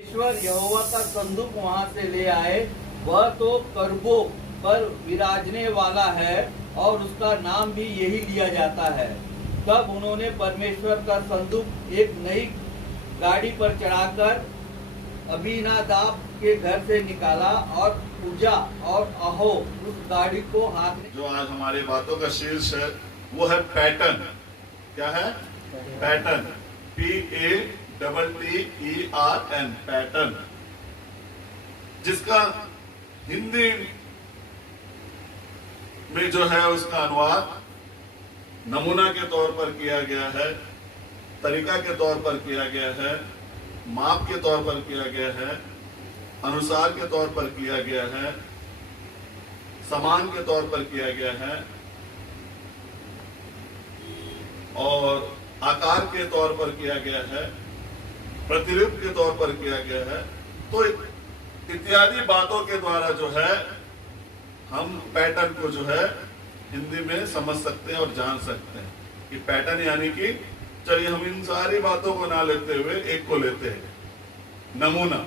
ईश्वर यहोवा का संदूक वहां से ले आए। वह तो करबो पर विराजने वाला है और उसका नाम भी यही लिया जाता है। तब उन्होंने परमेश्वर का संदूक एक नई गाड़ी पर चढ़ाकर अबीनादाब के घर से निकाला और पूजा और अहो उस गाड़ी को हाथ में। जो आज हमारी बातों का शीर्ष है वो है पैटर्न। क्या है? पैटर्न। PATTERN, पैटर्न, जिसका हिंदी में जो है उसका अनुवाद नमूना के तौर पर किया गया है, तरीका के तौर पर किया गया है, माप के तौर पर किया गया है, अनुसार के तौर पर किया गया है, समान के तौर पर किया गया है और आकार के तौर पर किया गया है, प्रतिरूप के तौर पर किया गया है। तो इत्यादि बातों के द्वारा जो है हम पैटर्न को जो है हिंदी में समझ सकते हैं और जान सकते हैं कि पैटर्न यानी कि, चलिए हम इन सारी बातों को ना लेते हुए एक को लेते हैं, नमूना।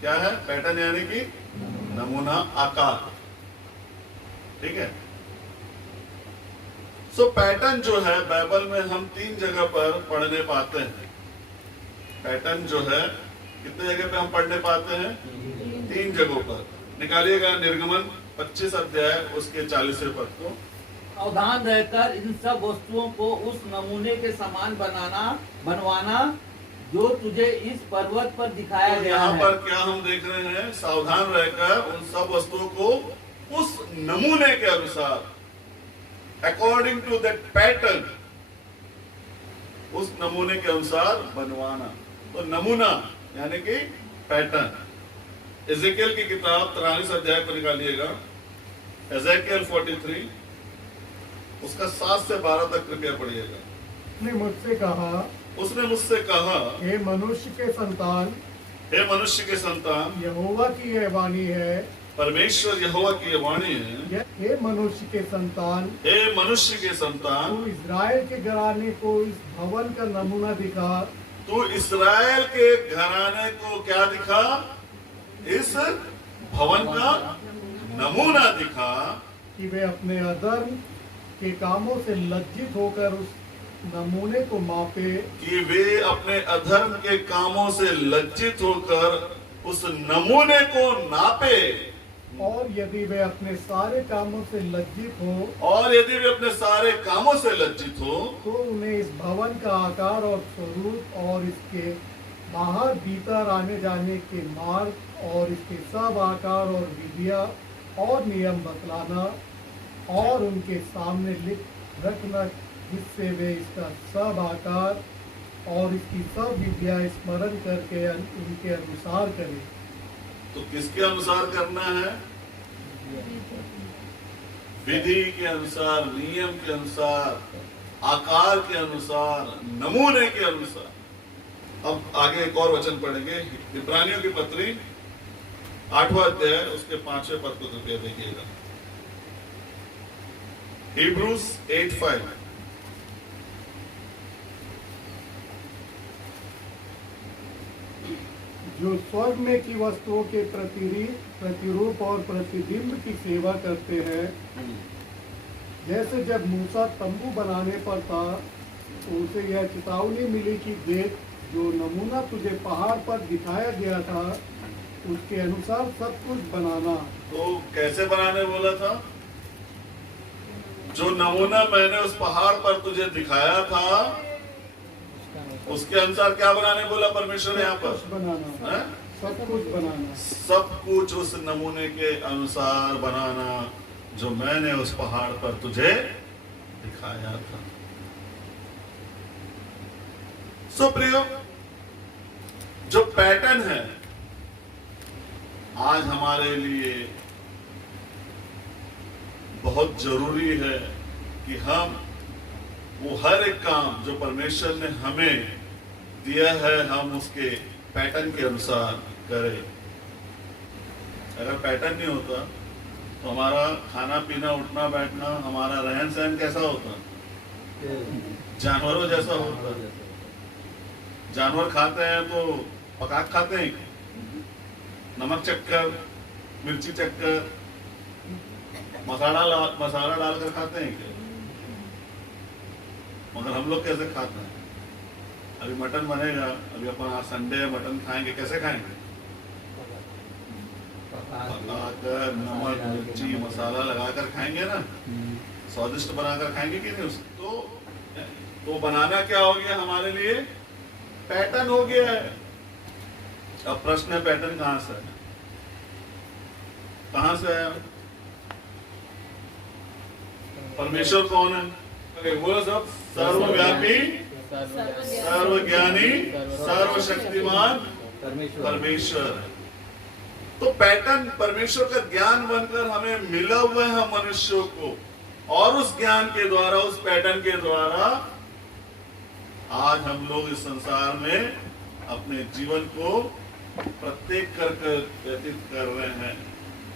क्या है? पैटर्न यानी कि नमूना, आकार। ठीक है। सो पैटर्न जो है बाइबल में हम 3 जगह पर पढ़ने पाते हैं। पैटर्न जो है कितने जगह पे हम पढ़ने पाते हैं? 3 जगहों पर। निकालिएगा निर्गमन 25 अध्याय उसके 40वें पद को। सावधान रहकर इन सब वस्तुओं को उस नमूने के समान बनवाना जो तुझे इस पर्वत पर दिखाया तो गया यहाँ है। पर क्या हम देख रहे हैं? सावधान रहकर उन सब वस्तुओं को उस नमूने के अनुसार, अकॉर्डिंग टू दैट पैटर्न, उस नमूने के अनुसार बनवाना। तो नमूना यानी कि पैटर्न। एजेकियल की किताब 43 अध्याय पर निकालिएगा। एजेकियल 43 उसका 7 से 12 तक कृपया पढ़िएगा। उसने मुझसे कहा, हे मनुष्य के संतान, हे मनुष्य के संतान, यहोवा की यह वाणी है। परमेश्वर यहोवा की यह वाणी है। हे मनुष्य के संतान, हे मनुष्य के संतान, तू इज़राइल के घराने को इस भवन का नमूना दिखा। तू इस्राएल के घराने को क्या दिखा? इस भवन का नमूना दिखा कि वे अपने अधर्म के कामों से लज्जित होकर उस नमूने को मापे। कि वे अपने अधर्म के कामों से लज्जित होकर उस नमूने को नापे। और यदि वे अपने सारे कामों से लज्जित हो, और यदि वे अपने सारे कामों से लज्जित हो, तो उन्हें इस भवन का आकार और स्वरूप और इसके बाहर भीतर आने जाने के मार्ग और इसके सब आकार और विधियां और नियम बतलाना और उनके सामने लिख रखना, जिससे वे इसका सब आकार और इसकी सब विधियां स्मरण करके उनके अनुसार करें। तो किसके अनुसार करना है? विधि के अनुसार, नियम के अनुसार, आकार के अनुसार, नमूने के अनुसार। अब आगे एक और वचन पढ़ेंगे, इब्रानियों की पत्री 8वां अध्याय उसके 5वें पद को कृपया देखिएगा। Hebrews 8:5। जो स्वर्ग में की वस्तुओं के प्रतिरूप और प्रतिबिंब की सेवा करते हैं, जैसे जब मूसा तंबू बनाने पर था तो उसे यह चेतावनी मिली कि देख, जो नमूना तुझे पहाड़ पर दिखाया गया था उसके अनुसार सब कुछ बनाना। तो कैसे बनाने बोला था? जो नमूना मैंने उस पहाड़ पर तुझे दिखाया था उसके अनुसार क्या बनाने बोला परमेश्वर यहाँ पर? बनाना, सब कुछ बनाना, सब कुछ उस नमूने के अनुसार बनाना जो मैंने उस पहाड़ पर तुझे दिखाया था। सो प्रियो, जो पैटर्न है आज हमारे लिए बहुत जरूरी है कि हम वो हर एक काम जो परमेश्वर ने हमें दिया है हम उसके पैटर्न के अनुसार करें। अगर पैटर्न नहीं होता तो हमारा खाना पीना, उठना बैठना, हमारा रहन सहन कैसा होता? जानवरों जैसा होता। जानवर खाते हैं तो पका के खाते हैं, नमक चक्कर, मिर्ची चक्कर, मसाला डालकर खाते हैं क्या? मगर हम लोग कैसे खाते हैं? अभी मटन बनेगा, अभी अपन आज संडे है, मटन खाएंगे, कैसे खाएंगे? पकाकर नमक मिर्ची मसाला लगाकर खाएंगे ना, स्वादिष्ट बनाकर खाएंगे कि नहीं उसको? तो बनाना क्या हो गया हमारे लिए? पैटर्न हो गया है। अब प्रश्न है, पैटर्न कहां से है? कहां से है? परमेश्वर कौन है? बोलो सब, सर्वव्यापी, सर्वज्ञानी, सर्वशक्तिमान परमेश्वर है। तो पैटर्न परमेश्वर का ज्ञान बनकर हमें मिला हुआ है हम मनुष्यों को, और उस ज्ञान के द्वारा, उस पैटर्न के द्वारा आज हम लोग इस संसार में अपने जीवन को प्रत्येक कर व्यतीत कर रहे हैं।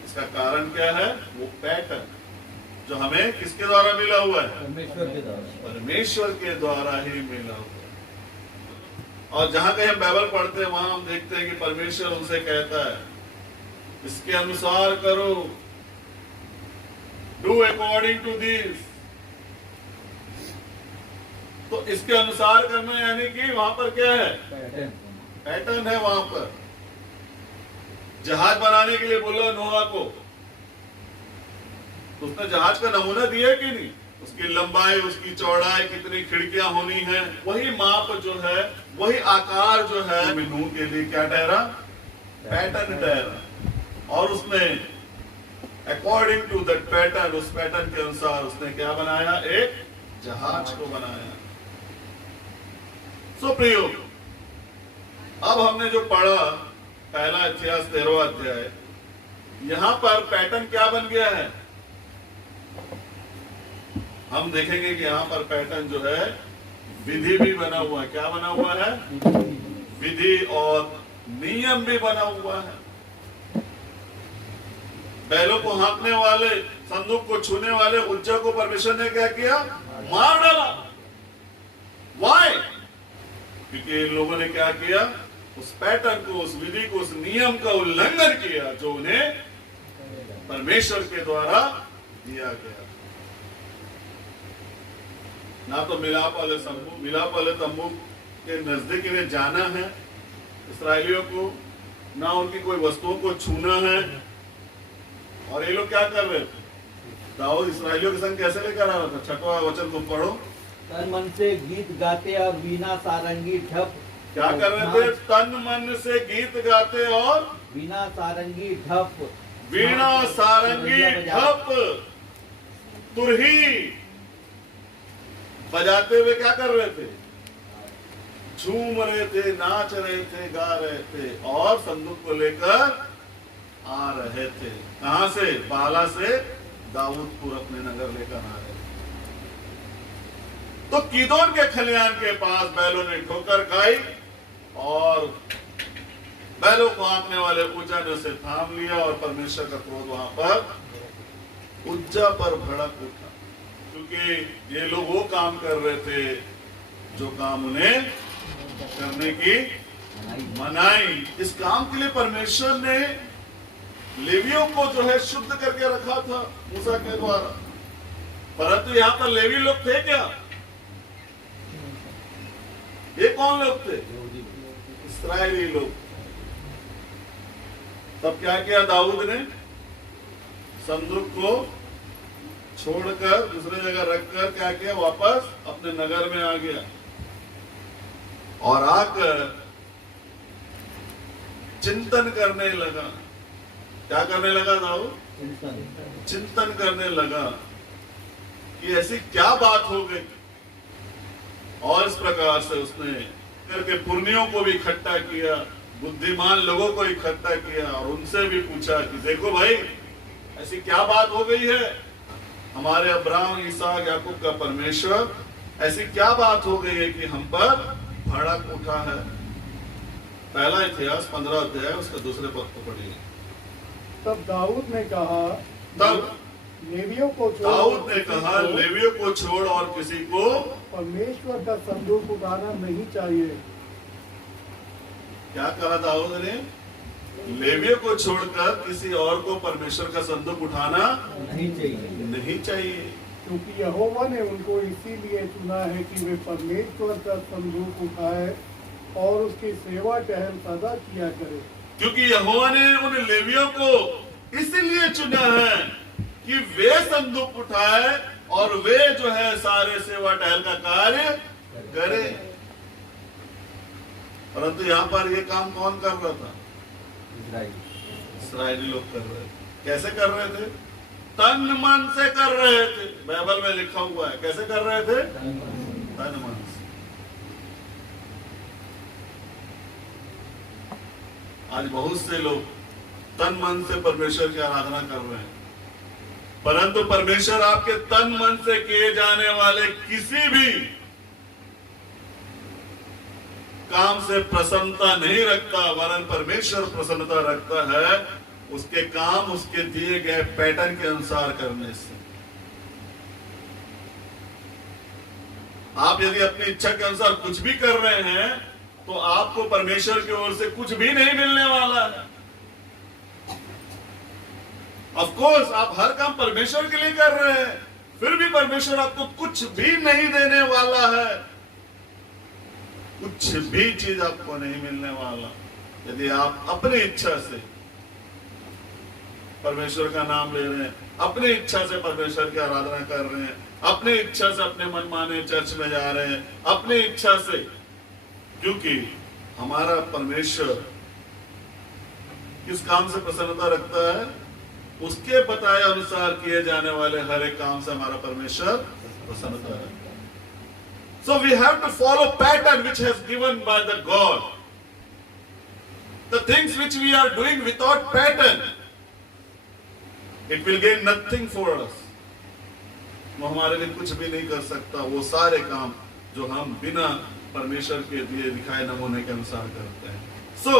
इसका कारण क्या है? वो पैटर्न जो हमें किसके द्वारा मिला हुआ है? परमेश्वर के द्वारा ही मिला हुआ है। और जहां कहीं हम बाइबल पढ़ते हैं वहां हम देखते हैं कि परमेश्वर उनसे कहता है इसके अनुसार करो, डू अकॉर्डिंग टू दिस। तो इसके अनुसार करना यानी कि वहां पर क्या है? पैटर्न है। वहां पर जहाज बनाने के लिए बोला नोआ को, तो उसने जहाज का नमूना दिया कि नहीं? उसकी लंबाई, उसकी चौड़ाई, कितनी खिड़कियां होनी है, वही माप जो है, वही आकार जो है, नूह के लिए क्या ठहरा? पैटर्न ठहरा। और उसने अकॉर्डिंग टू दैट पैटर्न, उस पैटर्न के अनुसार उसने क्या बनाया? एक जहाज को बनाया। सो प्रियो, अब हमने जो पढ़ा पहला इतिहास 13वां अध्याय, यहां पर पैटर्न क्या बन गया है? हम देखेंगे कि यहां पर पैटर्न जो है विधि भी बना हुआ है। क्या बना हुआ है? विधि और नियम भी बना हुआ है। बैलों को हाँकने वाले, संदूक को छूने वाले उज्जा को परमेश्वर ने क्या किया? मार डाला। वाई? क्योंकि इन लोगों ने क्या किया? उस पैटर्न को, उस विधि को, उस नियम का उल्लंघन किया जो उन्हें परमेश्वर के द्वारा दिया गया। ना तो मिलाप वाले तंबू के नजदीक इन्हें जाना है इसराइलियों को, ना उनकी कोई वस्तुओं को छूना है। और ये लोग क्या कर रहे थे? दाऊद इसराइलियों के संग कैसे लेकर आ रहा था? 6वां वचन को पढ़ो। तन मन से गीत गाते और वीणा सारंगी ढप। क्या कर रहे थे? तन मन से गीत गाते और वीणा सारंगी ढप, वीणा सारंगी ढप तुरही बजाते हुए क्या कर रहे थे? झूम रहे थे, नाच रहे थे, गा रहे थे और संदूक को लेकर आ रहे थे। कहां से? बाला से दाऊदपुर अपने नगर लेकर आ रहे थे। तो कीदोन के खलियान के पास बैलों ने ठोकर खाई और बैलों को हाँकने वाले उज्जा ने उसे थाम लिया और परमेश्वर का क्रोध वहां पर उज्जा पर भड़क उठा, क्योंकि ये लोग वो काम कर रहे थे जो काम उन्हें करने की मनाई। इस काम के लिए परमेश्वर ने लेवियों को जो है शुद्ध करके रखा था मूसा के द्वारा, परंतु यहाँ पर लेवी लोग थे क्या? ये कौन लोग थे? इस्राएली लोग। तब क्या किया दाऊद ने? संदूक को छोड़कर दूसरे जगह रखकर क्या किया? वापस अपने नगर में आ गया और आकर चिंतन करने लगा। क्या करने लगा दाऊद? चिंतन करने लगा कि ऐसी क्या बात हो गई। और इस प्रकार से उसने करके पुरनियों को भी इकट्ठा किया, बुद्धिमान लोगों को इकट्ठा किया और उनसे भी पूछा कि देखो भाई, ऐसी क्या बात हो गई है? हमारे अब्राहम, इसहाक, याकूब का परमेश्वर, ऐसी क्या बात हो गई है कि हम पर भड़क उठा है? पहला इतिहास 15 अध्याय उसका दूसरे पद को पढ़िए। तब दाऊद ने कहा, तब लेवियों को छोड़, दाऊद ने कहा, लेवियों को छोड़ और किसी को परमेश्वर का संदूक उठाना नहीं चाहिए। क्या कहा दाऊद ने? लेवियों को छोड़कर किसी और को परमेश्वर का संदूक उठाना नहीं चाहिए। क्योंकि यहोवा ने उनको इसीलिए चुना है कि वे परमेश्वर का संदूक उठाए और उसकी सेवा टहल सदा किया करे। क्योंकि यहोवा ने उन लेवियों को इसीलिए चुना है कि वे संदूक उठाए और वे जो है सारे सेवा टहल का कार्य करे। परंतु यहाँ पर ये काम कौन कर रहा था? इस्राएली लोग कर रहे थे। कैसे कर रहे थे? तन मन से कर रहे थे। बाइबल में लिखा हुआ है, कैसे कर रहे थे? तन मन से। आज बहुत से लोग तन मन से परमेश्वर की आराधना कर रहे हैं, परंतु परमेश्वर आपके तन मन से किए जाने वाले किसी भी काम से प्रसन्नता नहीं रखता, वरन परमेश्वर प्रसन्नता रखता है उसके काम उसके दिए गए पैटर्न के अनुसार करने से। आप यदि अपनी इच्छा के अनुसार कुछ भी कर रहे हैं तो आपको परमेश्वर की ओर से कुछ भी नहीं मिलने वाला है। ऑफ कोर्स आप हर काम परमेश्वर के लिए कर रहे हैं, फिर भी परमेश्वर आपको कुछ भी नहीं देने वाला है। कुछ भी चीज आपको नहीं मिलने वाला यदि आप अपनी इच्छा से परमेश्वर का नाम ले रहे हैं, अपनी इच्छा से परमेश्वर की आराधना कर रहे हैं, अपनी इच्छा से अपने मनमाने चर्च में जा रहे हैं, अपनी इच्छा से। क्योंकि हमारा परमेश्वर किस काम से प्रसन्नता रखता है? उसके बताए अनुसार किए जाने वाले हर एक काम से हमारा परमेश्वर प्रसन्नता रखता है। So we have to follow pattern which has given by the God. The things which we are doing without pattern, it will gain nothing for us. वो हमारे लिए कुछ भी नहीं कर सकता। वो सारे काम जो हम बिना परमेश्वर के दिए दिखाए नमूने के अनुसार करते हैं। So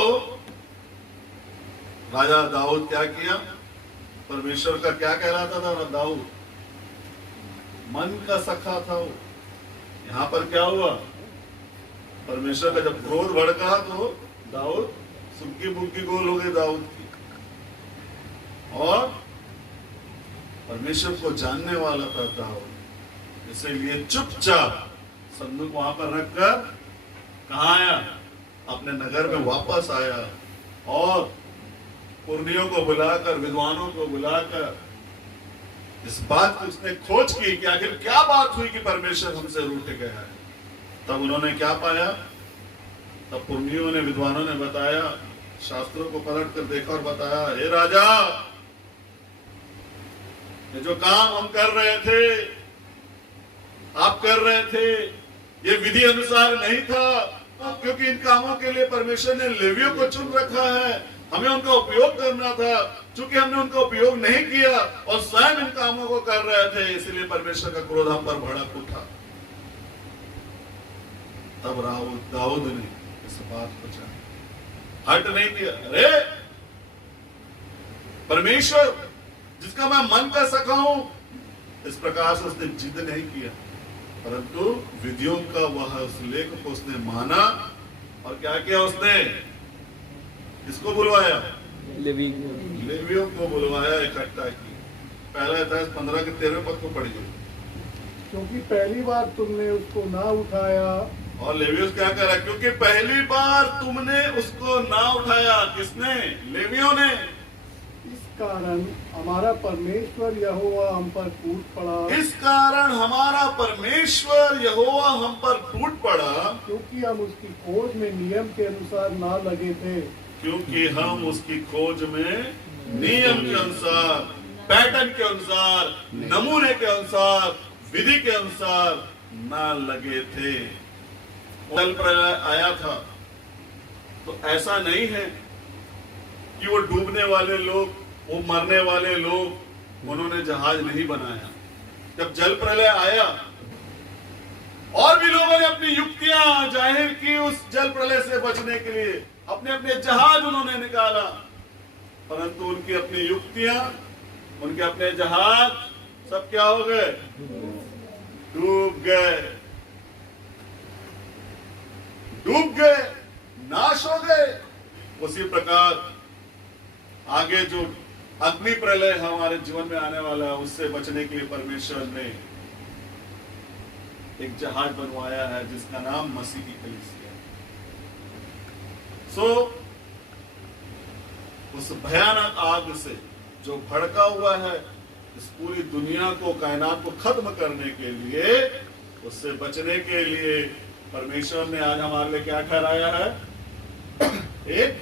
राजा दाऊद क्या किया? परमेश्वर का क्या कहलाता था दाऊद? मन का सखा था वो। यहाँ पर क्या हुआ? परमेश्वर का जब क्रोध भड़का तो दाऊद सुक्की बुक्की गोल हो गई दाऊद की। और परमेश्वर को जानने वाला था दाऊद, इसलिए चुपचाप संदूक वहां पर रखकर कहाँ आया? अपने नगर में वापस आया और पुरनियों को बुलाकर, विद्वानों को बुलाकर इस बात की उसने खोज की कि आखिर क्या बात हुई कि परमेश्वर हमसे रूठ गया है। तब उन्होंने क्या पाया? तब पुरनियों ने, विद्वानों ने बताया, शास्त्रों को पलट कर देखा और बताया, हे राजा, ये जो काम हम कर रहे थे, आप कर रहे थे, ये विधि अनुसार नहीं था, क्योंकि इन कामों के लिए परमेश्वर ने लेवियों को चुन रखा है। हमें उनका उपयोग करना था, चूंकि हमने उनका उपयोग नहीं किया और स्वयं इन कामों को कर रहे थे, इसलिए परमेश्वर का क्रोध हम पर भड़क उठा। तब दाऊद ने इस बात को जाना, हट नहीं किया। अरे परमेश्वर जिसका मैं मन का सखा हूं, इस प्रकार से उसने जिद नहीं किया, परंतु विधियों का वह उस लेख को उसने माना। और क्या किया उसने? किसको बुलवाया? लेवियों को बुलवाया, इकट्ठा की। पहला अध्याय 15 के 13 पद को पढ़िए। क्योंकि पहली बार तुमने उसको ना उठाया। और लेवियों क्या करा? क्योंकि पहली बार तुमने उसको ना उठाया। किसने? लेवियों ने। इस कारण हमारा परमेश्वर यहोवा हम पर टूट पड़ा। इस कारण हमारा परमेश्वर यहोवा हम पर टूट पड़ा, क्योंकि हम उसकी खोज में नियम के अनुसार ना लगे थे। क्योंकि हम उसकी खोज में नियम के अनुसार, पैटर्न के अनुसार, नमूने के अनुसार, विधि के अनुसार ना लगे थे। जल प्रलय आया था तो ऐसा नहीं है कि वो डूबने वाले लोग, वो मरने वाले लोग, उन्होंने जहाज नहीं बनाया। जब जल प्रलय आया और भी लोगों ने अपनी युक्तियां जाहिर की उस जल प्रलय से बचने के लिए, अपने अपने जहाज उन्होंने निकाला, परंतु उनकी अपनी युक्तियां, उनके अपने जहाज सब क्या हो गए? डूब गए, डूब गए, नाश हो गए। उसी प्रकार आगे जो अग्नि प्रलय हमारे जीवन में आने वाला है, उससे बचने के लिए परमेश्वर ने एक जहाज बनवाया है जिसका नाम मसीह की कलीसिया है। उस भयानक आग से जो भड़का हुआ है इस पूरी दुनिया को, कायनात को खत्म करने के लिए, उससे बचने के लिए परमेश्वर ने आज हमारे लिए क्या ठहराया है? एक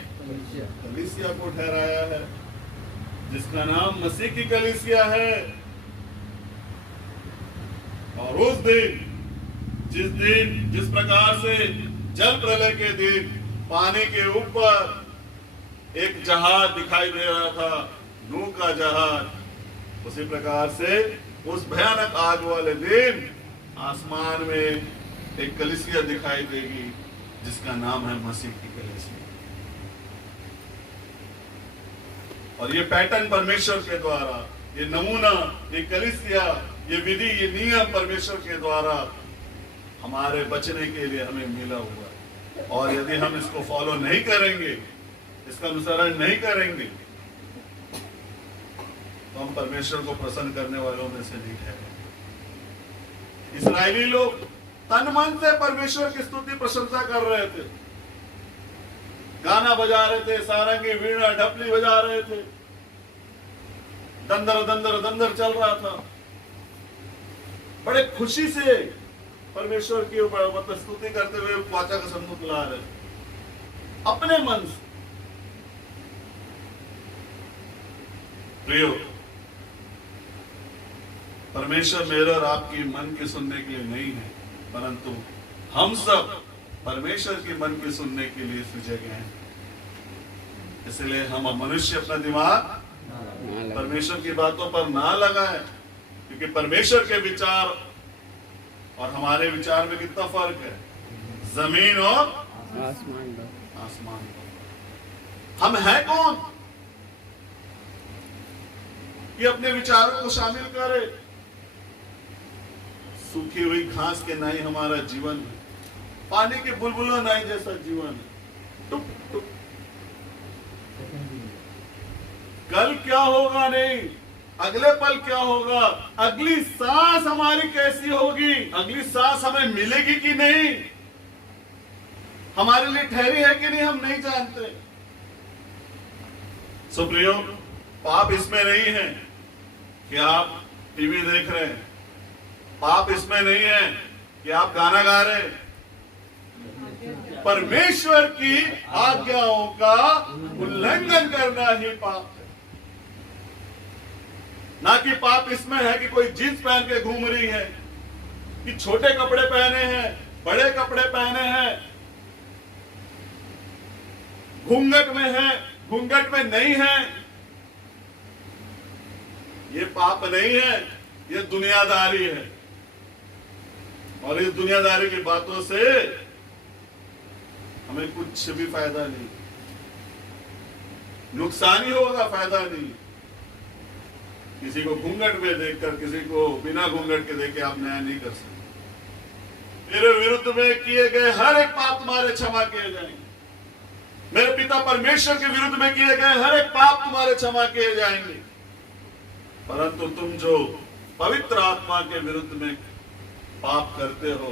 कलीसिया को ठहराया है जिसका नाम मसीह की कलीसिया है। और उस दिन, जिस प्रकार से जल प्रलय के दिन पानी के ऊपर एक जहाज दिखाई दे रहा था, नूह का जहाज, उसी प्रकार से उस भयानक आग वाले दिन आसमान में एक कलीसिया दिखाई देगी जिसका नाम है मसीह की कलीसिया। और ये पैटर्न परमेश्वर के द्वारा, ये नमूना, ये कलीसिया, ये विधि, ये नियम परमेश्वर के द्वारा हमारे बचने के लिए हमें मिला हुआ है। और यदि हम इसको फॉलो नहीं करेंगे, इसका अनुसरण नहीं करेंगे, तो हम परमेश्वर को प्रसन्न करने वालों में से नहीं ठहरे। इस्राएली लोग तन मन से परमेश्वर की स्तुति प्रशंसा कर रहे थे, गाना बजा रहे थे, सारंगी, वीणा, ढपली बजा रहे थे, दंदर दंदर दंदर चल रहा था, बड़े खुशी से परमेश्वर की मतलब स्तुति करते हुए वाचा का सन्मुख ला रहे अपने मन से। प्रियो, परमेश्वर मेरे और आपकी मन की सुनने के लिए नहीं है, परंतु हम सब परमेश्वर की मन की सुनने के लिए सृजे गए हैं। इसलिए हम मनुष्य अपना दिमाग परमेश्वर की बातों पर ना लगाएं, क्योंकि परमेश्वर के विचार और हमारे विचार में कितना फर्क है, जमीन और आसमान। हम हैं कौन कि अपने विचारों को शामिल करे? सूखी हुई घास के नाई हमारा जीवन है, पानी के बुलबुलों नाई जैसा जीवन है। टुक टुक कल क्या होगा नहीं, अगले पल क्या होगा, अगली सांस हमारी कैसी होगी, अगली सांस हमें मिलेगी कि नहीं, हमारे लिए ठहरी है कि नहीं, हम नहीं जानते। सुप्रियो, पाप इसमें नहीं है कि आप टीवी देख रहे हैं, पाप इसमें नहीं है कि आप गाना गा रहे हैं। परमेश्वर की आज्ञाओं का उल्लंघन करना ही पाप है। ना कि पाप इसमें है कि कोई जींस पहन के घूम रही है, कि छोटे कपड़े पहने हैं, बड़े कपड़े पहने हैं, घूंघट में है, घूंघट में नहीं है। ये पाप नहीं है, ये दुनियादारी है। और इस दुनियादारी की बातों से हमें कुछ भी फायदा नहीं, नुकसान ही होगा, फायदा नहीं। किसी को घूंघट में देखकर किसी को बिना घूंघट के देख के आप न्याय नहीं कर सकते। मेरे विरुद्ध में किए गए हर एक पाप तुम्हारे क्षमा किए जाएंगे। मेरे पिता परमेश्वर के विरुद्ध में किए गए हर एक पाप तुम्हारे क्षमा किए जाएंगे। परंतु तुम जो पवित्र आत्मा के विरुद्ध में पाप करते हो,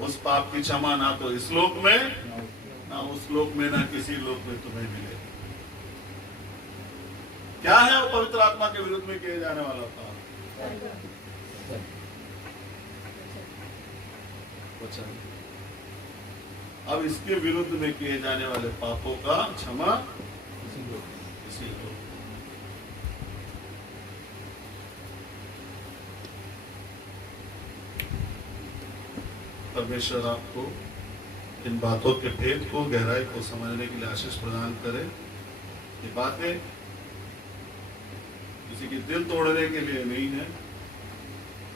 उस पाप की क्षमा ना तो इस लोक में, ना उस लोक में, ना किसी लोक में तुम्हें मिले। क्या है वो पवित्र आत्मा के विरुद्ध में किए जाने वाला पाप? अब इसके विरुद्ध में किए जाने वाले पापों का क्षमा इसी लोक। परमेश्वर आपको इन बातों के भेद को, गहराई को समझने के लिए आशीष प्रदान करे। ये बातें किसी के दिल तोड़ने के लिए नहीं है,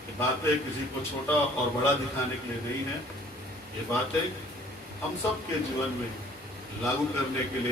ये बातें किसी को छोटा और बड़ा दिखाने के लिए नहीं है, ये बातें हम सब के जीवन में लागू करने के लिए